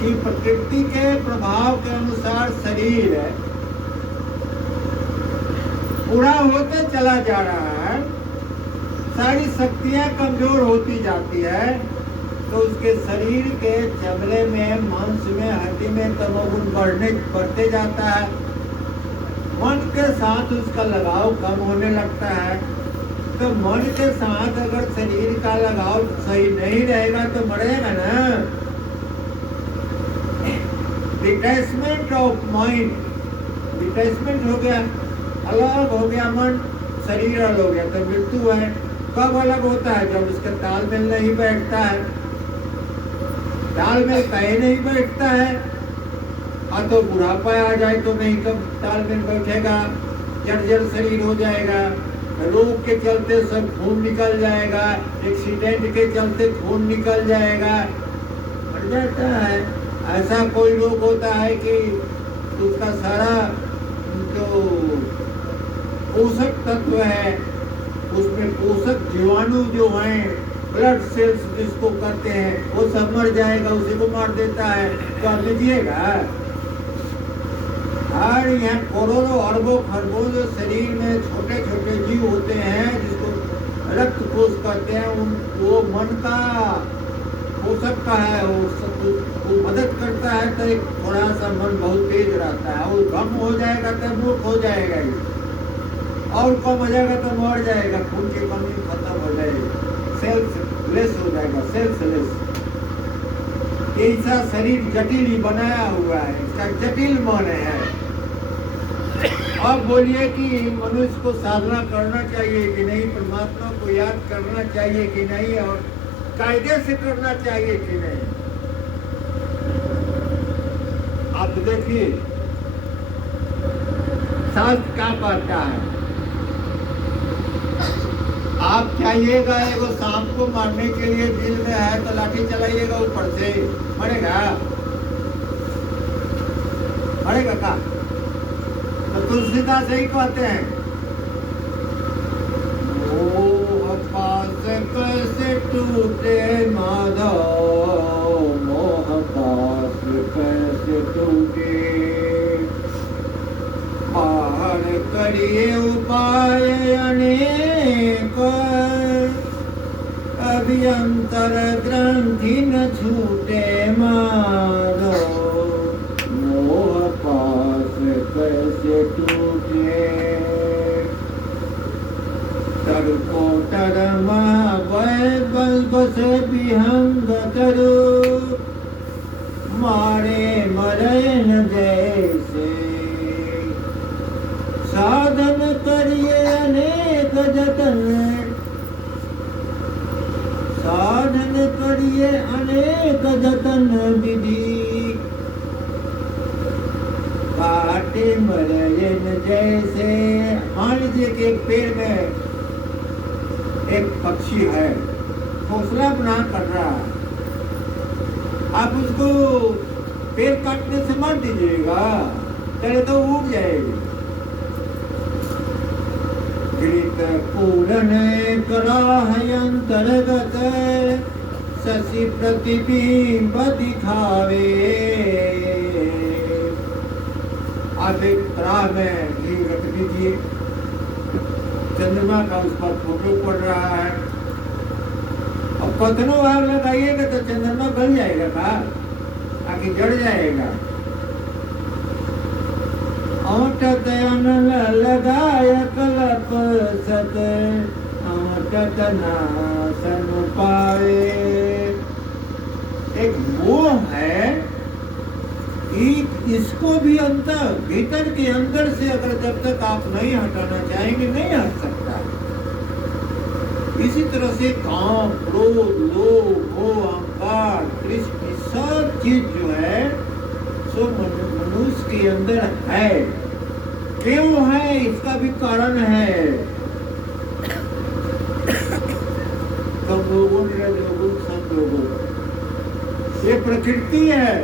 कि प्रकृति के प्रभाव के अनुसार शरीर पूरा होते चला जा रहा है, सारी शक्तियां कमजोर होती जाती है, तो उसके शरीर के चमड़े में, मांस में, हड्डी में तमोगुण बढ़ते जाता है। मन के साथ उसका लगाव कम होने लगता है। तो मन के साथ अगर शरीर का लगाव सही नहीं रहेगा तो मरेगा ना। डिटैचमेंट ऑफ माइंड, डिटैचमेंट हो गया, अलग हो गया मन, शरीर अलग हो गया तो मृत्यु है। कब अलग होता है? जब उसका तालमेल नहीं बैठता है। तालमेल कहीं नहीं बैठता है, तो बुढ़ापा आ जाए तो नहीं, कब तालमेल बैठेगा? जर्जर शरीर हो जाएगा, रोग के चलते सब खून निकल जाएगा, एक्सीडेंट के चलते खून निकल जाएगा, मर जाता है। ऐसा कोई रोग होता है कि उसका सारा जो पोषक तत्व है, उसमें पोषक जीवाणु जो हैं ब्लड सेल्स जिसको कहते हैं वो सब मर जाएगा, उसी को मार देता है, तो आप लीजिएगा। हर यहाँ करोड़ों अरबों खरबों जो शरीर में छोटे छोटे जीव होते हैं जिसको रक्त कोष कहते हैं, वो मन का हो सकता है, वो मदद करता है। तो एक थोड़ा सा मन बहुत तेज रहता है, वो कम हो जाएगा तो मूर्ख हो जाएगा, और कम हो जाएगा तो मर जाएगा, खून की कमी खत्म हो जाएगी, सेल्स लेस हो जाएगा, सेल्स लेस। ऐसा शरीर जटिल ही बनाया हुआ है, इसका जटिल मन है। अब बोलिए कि मनुष्य को साधना करना चाहिए कि नहीं, परमात्मा को याद करना चाहिए कि नहीं, और कायदे से करना चाहिए कि नहीं। आप देखिए शास्त्र क्या कहता है। आप चाहिएगा एगो सांप को मारने के लिए दिल में है तो लाठी चलाइएगा ऊपर से, मरेगा? मरेगा का? तो तुलसीदास यही कहते हैं, मोह पास कैसे टूटे माधव, मोह पास कैसे टूटे, बाहर करिए उपाय अनेक, अभियंतर ग्रंथि न छूटे माधव, मोह पास कैसे टूटे, तड़को टरमा बल बस विहंग तरु, मारे मरे न जैसे, साधन करिए अनेक जतन, साधन करिए अनेक जतन विधि, काटे मरे न जैसे। मान लीजिए कि एक पेड़ में एक पक्षी है, घोंसला बना कर रहा है, आप उसको पेड़ काटने से मार दीजिएगा, चले तो उड़ जाएगी। पूर्ण कराहयंतर्गत, शशि प्रतिबिंब दिखावे, आप एक कड़ाह में घी रख दीजिए, चंद्रमा का उस पर फोटो पड़ रहा है, अब कतनो आग लगाइएगा तो चंद्रमा गल जाएगा का, आगे जड़ जाएगा। औटत अनल लगाय कलप सत, औटत नासन पाए। एक मोह है, इसको भी अंतर भीतर के अंदर से अगर जब तक आप नहीं हटाना चाहेंगे नहीं हट सकता है। इसी तरह से काम, क्रोध, लोभ, मोह, अहंकार, तृष्णा, सब चीज जो है सो मनुष्य के अंदर है। क्यों है, इसका भी कारण है। तमोगुण, रजोगुण, सतोगुण, ये प्रकृति है।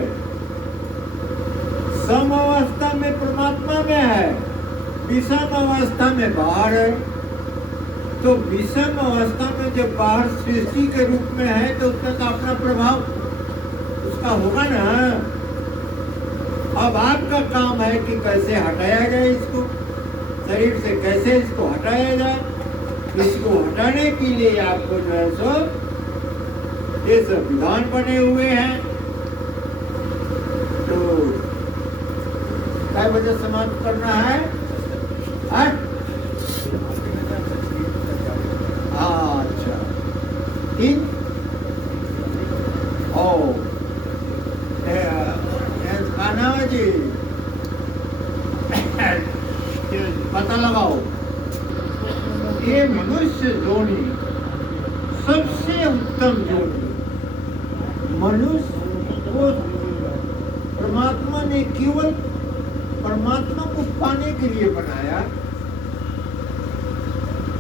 सम अवस्था में परमात्मा में है, विषम अवस्था में बाहर है। तो विषम अवस्था में जब बाहर सृष्टि के रूप में है तो उसका अपना प्रभाव उसका होगा ना। अब आपका काम है कि कैसे हटाया जाए इसको, शरीर से कैसे इसको हटाया जाए। इसको हटाने के लिए आपको जो है सो ये सब विधान बने हुए हैं। तो क्या वजह समाप्त करना है? अच्छा, ठीक। जी पता लगाओ, ये मनुष्य जोड़ी सबसे उत्तम जोड़ी। मनुष्य को परमात्मा ने केवल परमात्मा को पाने के लिए बनाया,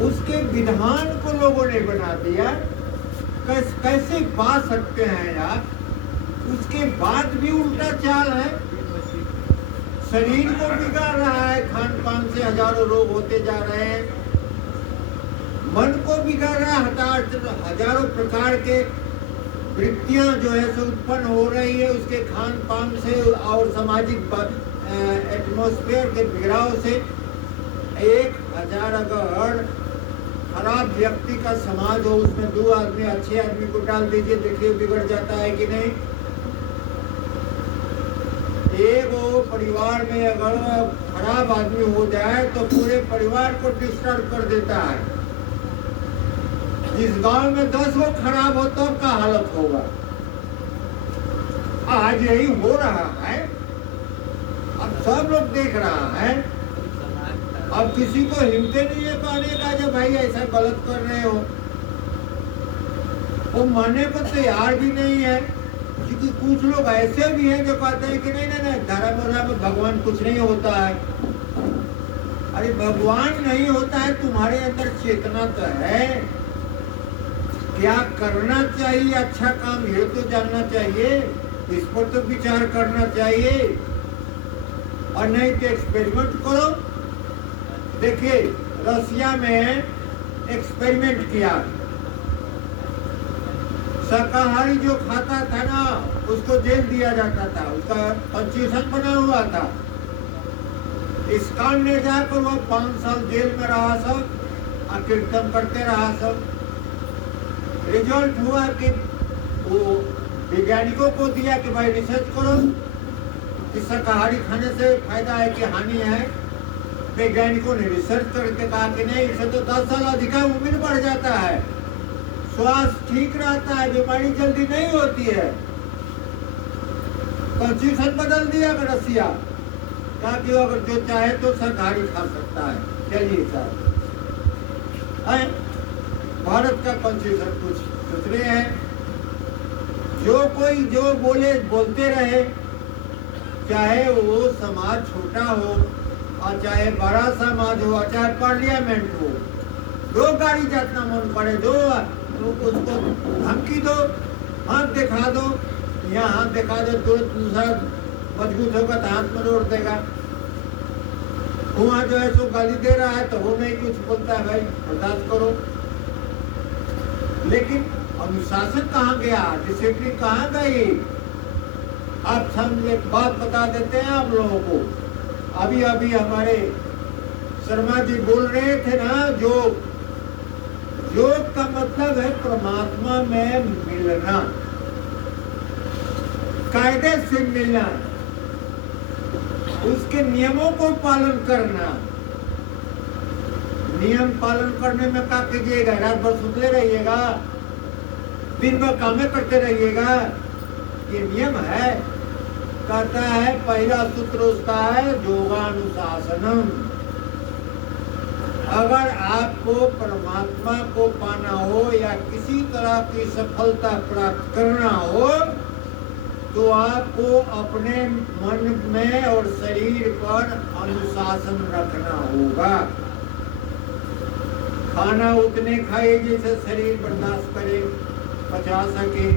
उसके विधान को लोगों ने बना दिया। कैसे पा सकते हैं यार? उसके बाद भी उल्टा चाल है, शरीर को बिगाड़ रहा है, खान पान से हजारों रोग होते जा रहे हैं, मन को बिगाड़ रहा है, हजारों प्रकार के वृत्तियां जो है सो उत्पन्न हो रही है उसके खान पान से और सामाजिक एटमॉस्फेयर के बिगड़ाव से। 1000 अगर खराब व्यक्ति का समाज हो, उसमें 2 आदमी अच्छे आदमी को डाल दीजिए, देखिए बिगड़ जाता है कि नहीं। एक वो परिवार में अगर खराब आदमी हो जाए तो पूरे परिवार को डिस्टर्ब कर देता है। जिस गांव में 10 लोग खराब हो तो क्या हालत होगा। आज यही हो रहा है, अब सब लोग देख रहा है। अब किसी को हिम्मत नहीं है कहने का जब भाई ऐसा गलत कर रहे हो, वो मानने को तैयार भी नहीं है। क्योंकि कुछ लोग ऐसे भी हैं जो कहते हैं कि नहीं धर्म में भगवान कुछ नहीं होता है। अरे भगवान नहीं होता है, तुम्हारे अंदर चेतना तो है। क्या करना चाहिए, अच्छा काम ये तो जानना चाहिए, इस पर तो विचार करना चाहिए। और नहीं तो एक्सपेरिमेंट करो। देखिए रसिया में एक्सपेरिमेंट किया, शाकाहारी जो खाता था ना उसको जेल दिया जाता था, उसका कॉन्स्टिट्यूशन बना हुआ था। इस कांड में जाकर वो 5 साल जेल में रहा सब, कीर्तन करते रहा सब। रिजल्ट हुआ कि वो वैज्ञानिकों को दिया कि भाई रिसर्च करो कि शाकाहारी खाने से फायदा है कि हानि है। वैज्ञानिकों ने रिसर्च करके कहा कि नहीं, इससे तो 10 साल अधिक उम्र बढ़ जाता है, स्वास्थ्य ठीक रहता है, बीमारी जल्दी नहीं होती है। कॉन्स्टिट्यूशन बदल दिया रसिया, ताकि अगर जो चाहे तो शाकाहारी खा सकता है। चलिए सर, भारत का कॉन्स्टिट्यूशन कुछ दूसरे हैं। जो कोई जो बोलते रहे, चाहे वो समाज छोटा हो और चाहे बड़ा समाज हो और चाहे पार्लियामेंट हो, दो गाड़ी जितना मन पड़े दो, उसको धमकी दो, हाथ दिखा दो, यहाँ हाथ दिखा दो, तुरंत दूसरा मजबूत होगा तो हाथ में रोक देगा। वहाँ जो है सो गाली दे रहा है तो वो नहीं कुछ बोलता है, भाई बर्दाश्त करो। लेकिन अनुशासन कहाँ गया, डिसिप्लिन कहाँ गई? आप हम एक बात बता देते हैं आप लोगों को। अभी अभी हमारे शर्मा जी बोल रहे थे ना, योग का मतलब है परमात्मा में मिलना, कायदे से मिलना, उसके नियमों को पालन करना। नियम पालन करने में क्या कीजिएगा, रात भर सुतले रहिएगा, दिन भर कामें करते रहिएगा, ये नियम है। कहता है पहला सूत्र उसका है योगानुशासनम। अगर आपको परमात्मा को पाना हो या किसी तरह की सफलता प्राप्त करना हो तो आपको अपने मन में और शरीर पर अनुशासन रखना होगा। खाना उतने खाइए जैसे शरीर बर्दाश्त करे, पचा सके।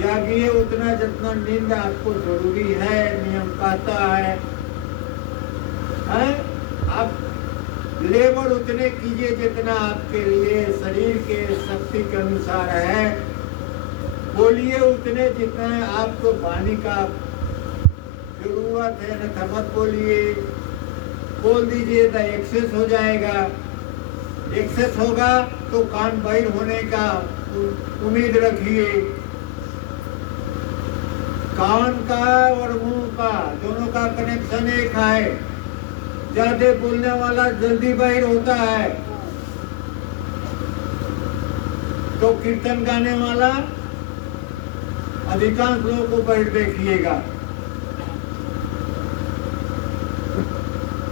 जागिए उतना जितना नींद आपको जरूरी है, नियम कहता है। आप लेबर उतने कीजिए जितना आपके लिए शरीर के शक्ति के अनुसार है। बोलिए उतने जितना आपको वाणी का जरूरत है, न मत बोलिए। बोल दीजिए तो एक्सेस हो जाएगा। एक्सेस होगा तो कान बहिर होने का उम्मीद रखिए। कान का और मुंह का दोनों का कनेक्शन एक है। ज्यादा बोलने वाला जल्दी बहिर होता है, तो कीर्तन गाने वाला अधिकांश लोगों को बहिर देखिएगा।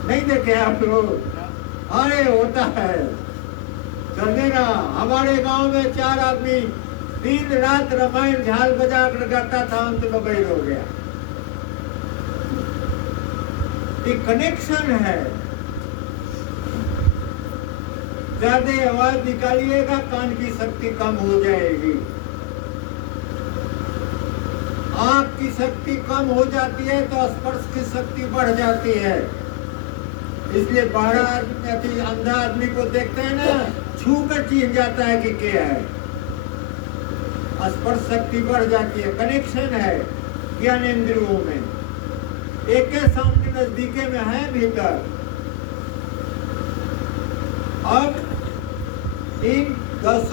नहीं देखे आप लोग? अरे होता है, चलने ना। हमारे गांव में 4 आदमी दिन रात रामायण झाल बजा कर गाता था, अंत में बहिर हो गया। एक कनेक्शन है। ज्यादा आवाज निकालिएगा कान की शक्ति कम हो जाएगी, आंख की शक्ति कम हो जाती है तो स्पर्श की शक्ति बढ़ जाती है। इसलिए 12 आदमी अंधा आदमी को देखते हैं ना, छू कर चीन जाता है कि क्या है। स्पर्श शक्ति बढ़ जाती है, कनेक्शन है ज्ञानेंद्रियों में, एक के सामने नजदीके में है भीतर। अब इन 10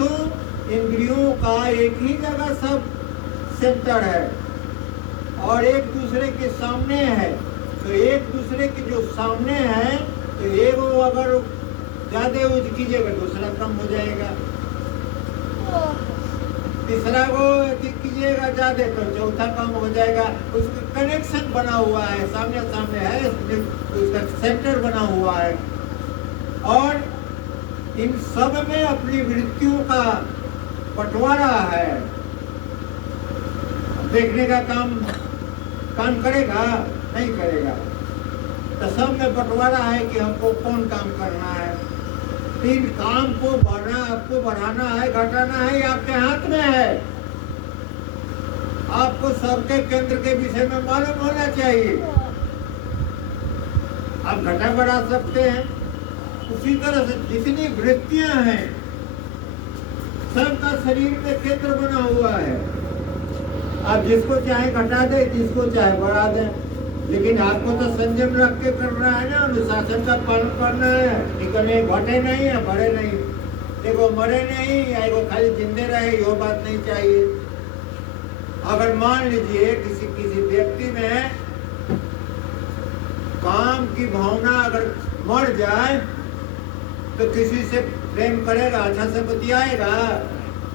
इंद्रियों का एक ही जगह सब सेंटर है और एक दूसरे के सामने है। तो एक दूसरे के जो सामने है तो एक अगर ज्यादा यूज कीजिएगा दूसरा कम हो जाएगा, तीसरा को अधिक कीजिएगा ज्यादा तो चौथा कम हो जाएगा। उसका कनेक्शन बना हुआ है, सामने सामने है, उसका सेंटर बना हुआ है। और इन सब में अपनी वृत्तियों का बंटवारा है। देखने का काम करेगा नहीं करेगा, तो सब में बंटवारा है कि हमको कौन काम करना है। इन काम को आपको बढ़ाना है घटाना है, आपके हाथ में है। आपको सबके केंद्र के विषय में मालूम होना चाहिए। आप घटा बढ़ा सकते हैं। उसी तरह से जितनी वृत्तियां हैं सबका शरीर में केंद्र बना हुआ है। आप जिसको चाहे घटा दे, जिसको चाहे बढ़ा दे, लेकिन आपको तो संयम रख के करना है ना, अनुशासन का पालन करना है। निकले घटे नहीं है, बढ़े नहीं, देखो मरे नहीं, एगो खाली जिंदे रहे, ये बात नहीं चाहिए। अगर मान लीजिए किसी व्यक्ति में काम की भावना अगर मर जाए तो किसी से प्रेम करेगा, अच्छा से बतियाएगा,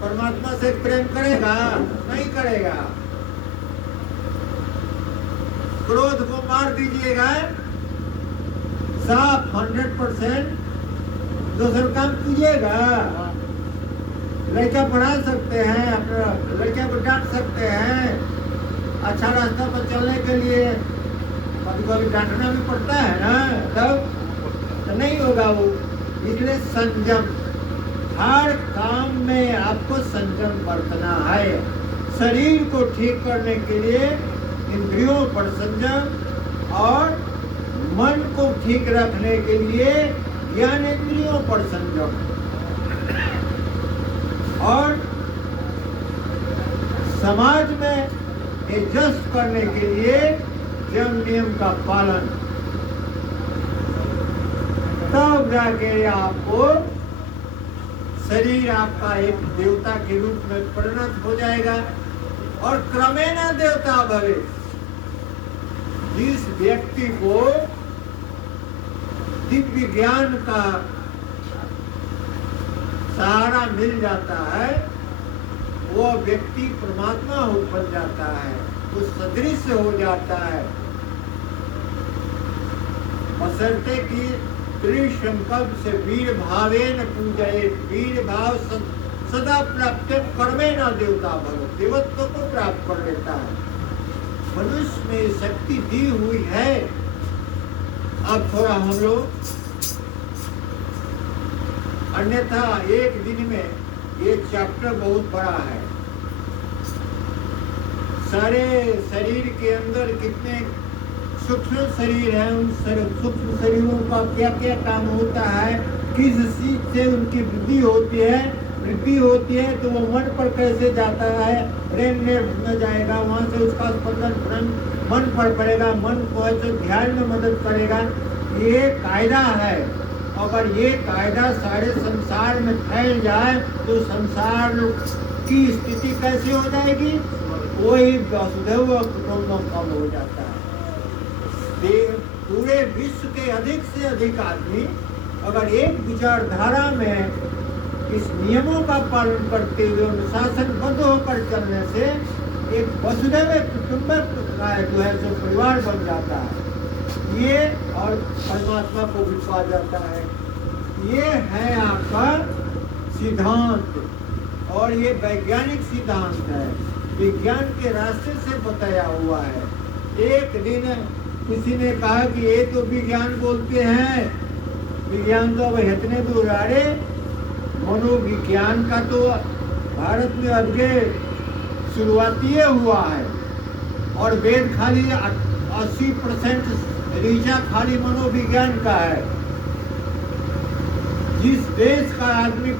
परमात्मा से प्रेम करेगा नहीं करेगा। क्रोध को मार दीजिएगा, साफ 100% दूसरा काम कीजिएगा। लड़का पढ़ा सकते हैं, अपना लड़का को डांट सकते हैं, अच्छा रास्ता पर चलने के लिए कभी कभी डांटना भी पड़ता है ना, तब तो नहीं होगा वो। इसलिए संयम, हर काम में आपको संयम बरतना है। शरीर को ठीक करने के लिए इंद्रियों पर संयम और मन को ठीक रखने के लिए ज्ञानेंद्रियों पर संयम और समाज में एडजस्ट करने के लिए यम नियम का पालन, तब जाके आपको शरीर आपका एक देवता के रूप में परिणत हो जाएगा और क्रमेण देवता भवे। जिस व्यक्ति को दिव्य ज्ञान का सहारा मिल जाता है वो व्यक्ति परमात्मा बन जाता है, वो सदृश हो जाता है। बशर्ते कि त्रिसंकल्प से वीर भावेन पूजये, वीर भाव सदा प्राप्त कर्मे न देवता भव, देवत्व को प्राप्त कर लेता है। मनुष्य में शक्ति दी हुई है। अब थोड़ा हम लोग अन्यथा एक दिन में ये चैप्टर बहुत बड़ा है। सारे शरीर के अंदर कितने सूक्ष्म शरीर है, उन सूक्ष्म शरीरों का क्या क्या काम होता है, किस चीज से उनकी वृद्धि होती है तो वो मन पर कैसे जाता है, ब्रेन नेर्व में जाएगा, वहाँ से उसका स्पंदन मन पर पड़ेगा, मन को ऐसे ध्यान में मदद करेगा। ये कायदा है। अगर ये कायदा सारे संसार में फैल जाए तो संसार की स्थिति कैसे हो जाएगी? वही वसुधैव कुटुम्बकम हो जाता है। पूरे विश्व के अधिक से अधिक आदमी अगर एक विचारधारा में इस नियमों का पालन करते हुए अनुशासनबद्ध होकर चलने से एक वसुधैव कुटुम्बक का जो है सो परिवार बन जाता है। ये और परमात्मा को भी पा जाता है। ये है आपका सिद्धांत और ये वैज्ञानिक सिद्धांत है, विज्ञान के रास्ते से बताया हुआ है। एक दिन किसी ने कहा कि ये तो विज्ञान बोलते हैं, विज्ञान तो अब इतने दूर आ रहे, मनोविज्ञान का तो भारत में अभी शुरुआती हुआ है और वेद खाली 80% ऋचा खाली मनोविज्ञान का है। जिस देश का आदमी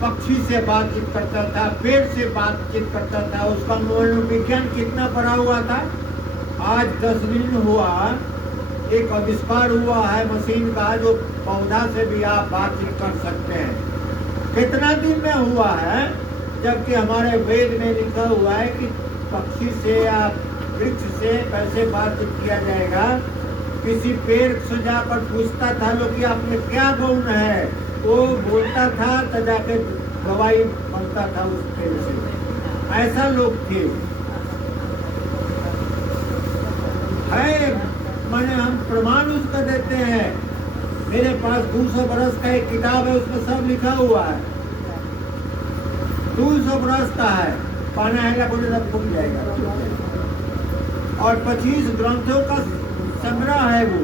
पक्षी से बातचीत करता था, पेड़ से बातचीत करता था, उसका मनोविज्ञान कितना बढ़ा हुआ था। आज 10 दिन हुआ एक आविष्कार हुआ है मशीन का, जो पौधा से भी आप बातचीत कर सकते हैं। कितना दिन में हुआ है, जबकि हमारे वेद में लिखा हुआ है कि पक्षी से या वृक्ष से कैसे बातचीत किया जाएगा। किसी पेड़ से जाकर पूछता था लोग कि आप में क्या गुण है, वो बोलता था तो जाके दवाई बनता था उस पेड़ से। ऐसा लोग थे। है माने हम प्रमाण उसका देते हैं। मेरे पास 200 बरस का एक किताब है, उसमें सब लिखा हुआ है। 200 बरस का है, पाना है बोले तब फूट जाएगा। और 25 ग्रंथों का संग्रह है वो।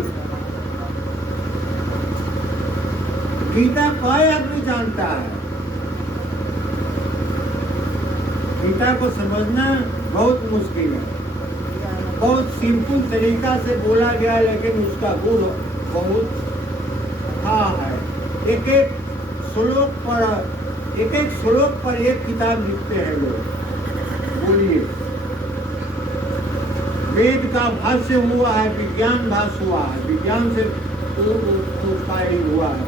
गीता कोई आदमी जानता है। गीता को समझना बहुत मुश्किल है। बहुत सिंपल तरीका से बोला गया, लेकिन उसका गुण बहुत था है। एक एक श्लोक पर एक किताब लिखते हैं लोग। बोलिए, वेद का भाष्य हुआ है, विज्ञान भाष्य हुआ है, विज्ञान से उसका ही हुआ है।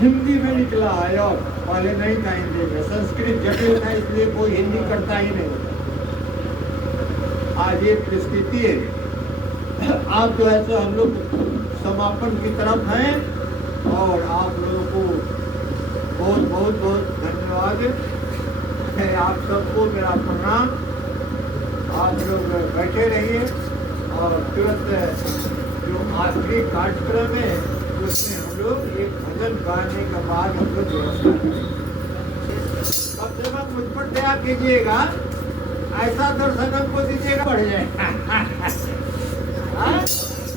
हिंदी में निकला है, और पहले नहीं था हिंदी में। संस्कृत जटिल था, इसलिए कोई हिंदी करता ही नहीं। आज ये परिस्थिति है। आप जो है सो हम लोग समापन की तरफ हैं, और आप लोगों को बहुत बहुत बहुत धन्यवाद है। आप सबको मेरा प्रणाम। आप लोग बैठे रहिए, और तुरंत जो आखिरी कार्यक्रम है उसमें हम लोग एक भजन गाने के बाद हम लोग व्यवस्था करेंगे। कम से कम मुझ पर दया कीजिएगा, ऐसा दर्शन हमको दीजिएगा बढ़ जाए।